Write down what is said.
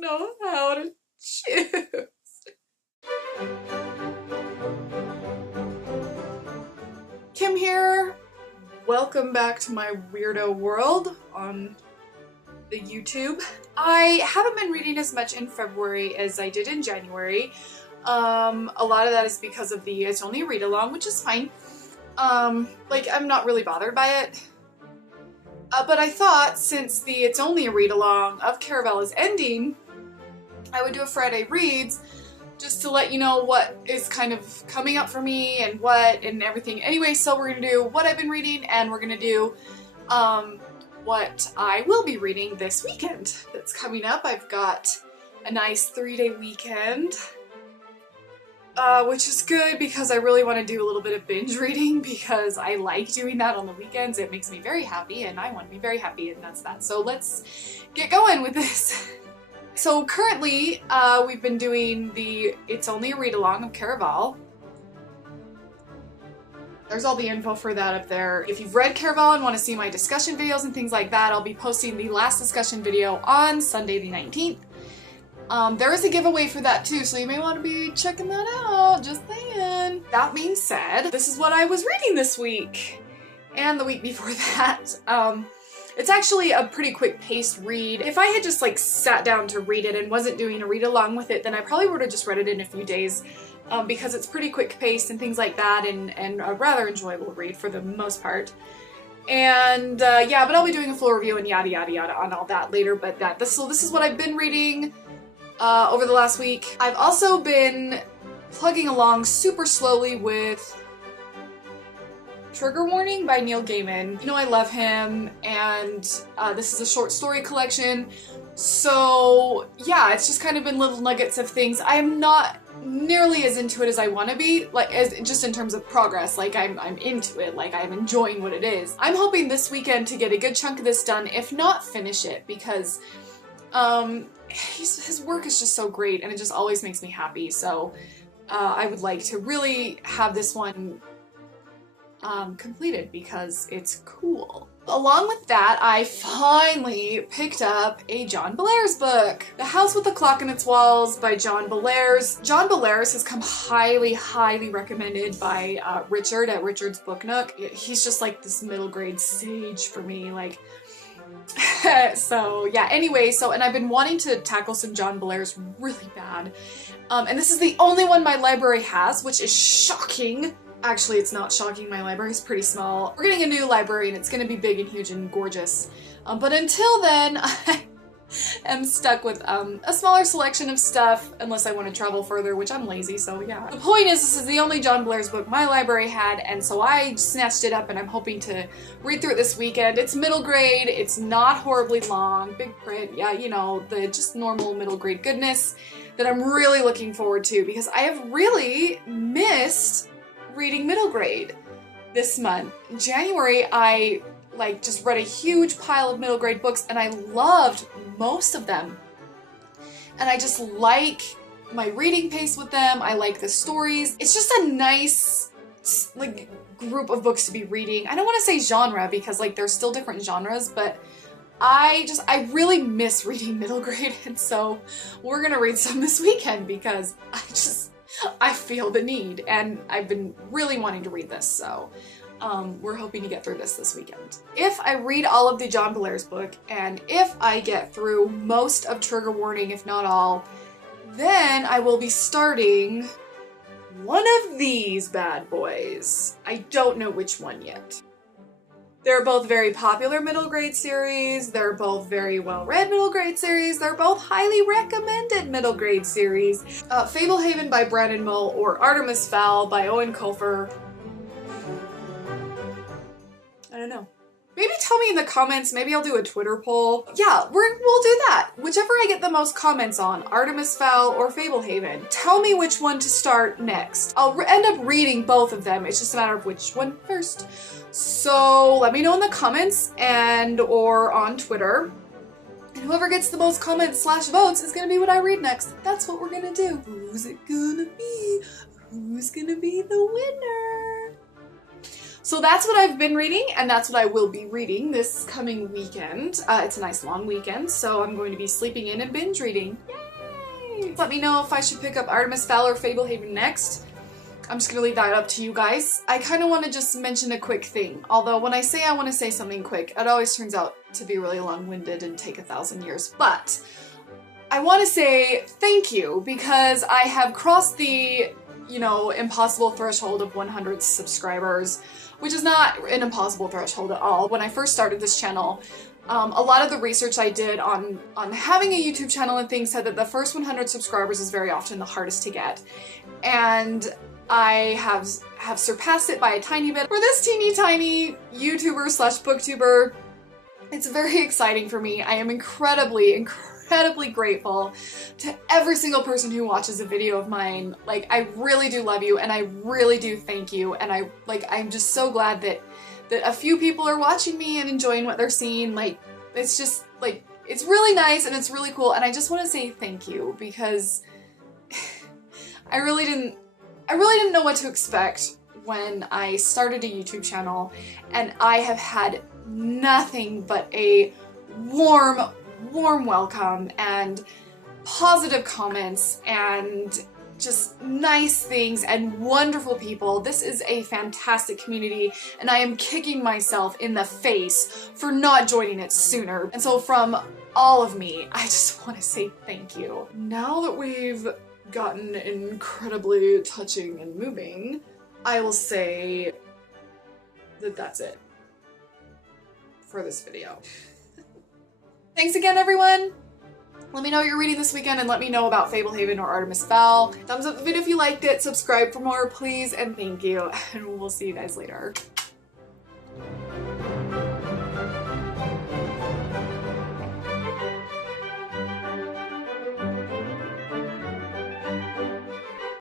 know how to choose. Kim here. Welcome back to my weirdo world on the YouTube. I haven't been reading as much in February as I did in January. A lot of that is because of the It's Only a Read Along, which is fine. Like, I'm not really bothered by it. But I thought since the It's Only a Read Along of Caraval is ending, I would do a Friday Reads just to let you know what is kind of coming up for me and what and everything. Anyway, so we're gonna do what I've been reading and we're gonna do what I will be reading this weekend that's coming up. I've got a nice 3-day weekend, which is good because I really want to do a little bit of binge reading because I like doing that on the weekends. It makes me very happy and I want to be very happy, and that's that. So let's get going with this. So currently, we've been doing the It's Only a Read Along of Caraval. There's all the info for that up there. If you've read Caraval and want to see my discussion videos and things like that, I'll be posting the last discussion video on Sunday the 19th. There is a giveaway for that too, so you may want to be checking that out, just saying. That being said, this is what I was reading this week and the week before that. It's actually a pretty quick paced read. If I had just like sat down to read it and wasn't doing a read along with it, then I probably would have just read it in a few days because it's pretty quick paced and things like that, and a rather enjoyable read for the most part. And yeah, but I'll be doing a full review and yada yada yada on all that later, but this is what I've been reading over the last week. I've also been plugging along super slowly with Trigger Warning by Neil Gaiman. You know I love him, and this is a short story collection, so yeah, it's just kind of been little nuggets of things. I'm not nearly as into it as I want to be, like just in terms of progress. Like I'm into it, like I'm enjoying what it is. I'm hoping this weekend to get a good chunk of this done, if not finish it, because his work is just so great and it just always makes me happy. So I would like to really have this one completed because it's cool. Along with that, I finally picked up a John Bellairs book. The House with the Clock in Its Walls by John Bellairs. John Bellairs has come highly, highly recommended by Richard at Richard's Book Nook. He's just like this middle grade sage for me, like. So yeah, anyway, and I've been wanting to tackle some John Bellairs really bad. And this is the only one my library has, which is shocking. Actually, it's not shocking, my library is pretty small. We're getting a new library and it's gonna be big and huge and gorgeous. But until then, I am stuck with a smaller selection of stuff unless I want to travel further, which I'm lazy, so yeah. The point is, this is the only John Bellairs book my library had, and so I snatched it up and I'm hoping to read through it this weekend. It's middle grade, it's not horribly long, big print, yeah, you know, the just normal middle grade goodness that I'm really looking forward to because I have really missed reading middle grade this month. In January, I just read a huge pile of middle grade books and I loved most of them. And I just like my reading pace with them. I like the stories. It's just a nice group of books to be reading. I don't want to say genre because there's still different genres, but I really miss reading middle grade, and so we're gonna read some this weekend because I feel the need, and I've been really wanting to read this, so we're hoping to get through this weekend. If I read all of the John Bellairs book, and if I get through most of Trigger Warning, if not all, then I will be starting one of these bad boys. I don't know which one yet. They're both very popular middle grade series, they're both very well-read middle grade series, they're both highly recommended middle grade series. Fablehaven by Brandon Mull or Artemis Fowl by Owen Colfer. I don't know. Maybe tell me in the comments, maybe I'll do a Twitter poll. Yeah, we'll do that. Whichever I get the most comments on, Artemis Fowl or Fablehaven. Tell me which one to start next. I'll end up reading both of them, it's just a matter of which one first. So let me know in the comments or on Twitter. And whoever gets the most comments / votes is gonna be what I read next. That's what we're gonna do. Who's it gonna be? Who's gonna be the winner? So that's what I've been reading, and that's what I will be reading this coming weekend. It's a nice long weekend, so I'm going to be sleeping in and binge reading. Yay! Let me know if I should pick up Artemis Fowl or Fablehaven next. I'm just gonna leave that up to you guys. I kind of want to just mention a quick thing, although when I say I want to say something quick, it always turns out to be really long-winded and take 1,000 years. But I want to say thank you because I have crossed the, you know, impossible threshold of 100 subscribers, which is not an impossible threshold at all. When I first started this channel, a lot of the research I did on having a YouTube channel and things said that the first 100 subscribers is very often the hardest to get. And I have surpassed it by a tiny bit. For this teeny tiny YouTuber slash booktuber, it's very exciting for me. I am incredibly grateful to every single person who watches a video of mine. Like, I really do love you and I really do thank you, and I'm just so glad that a few people are watching me and enjoying what they're seeing. Like, it's just like, it's really nice and it's really cool, and I just want to say thank you because I really didn't know what to expect when I started a YouTube channel, and I have had nothing but a warm welcome and positive comments and just nice things and wonderful people. This is a fantastic community, and I am kicking myself in the face for not joining it sooner. And so from all of me, I just want to say thank you. Now that we've gotten incredibly touching and moving, I will say that that's it for this video. Thanks again, everyone! Let me know what you're reading this weekend and let me know about Fablehaven or Artemis Fowl. Thumbs up the video if you liked it, subscribe for more, please, and thank you, and we'll see you guys later.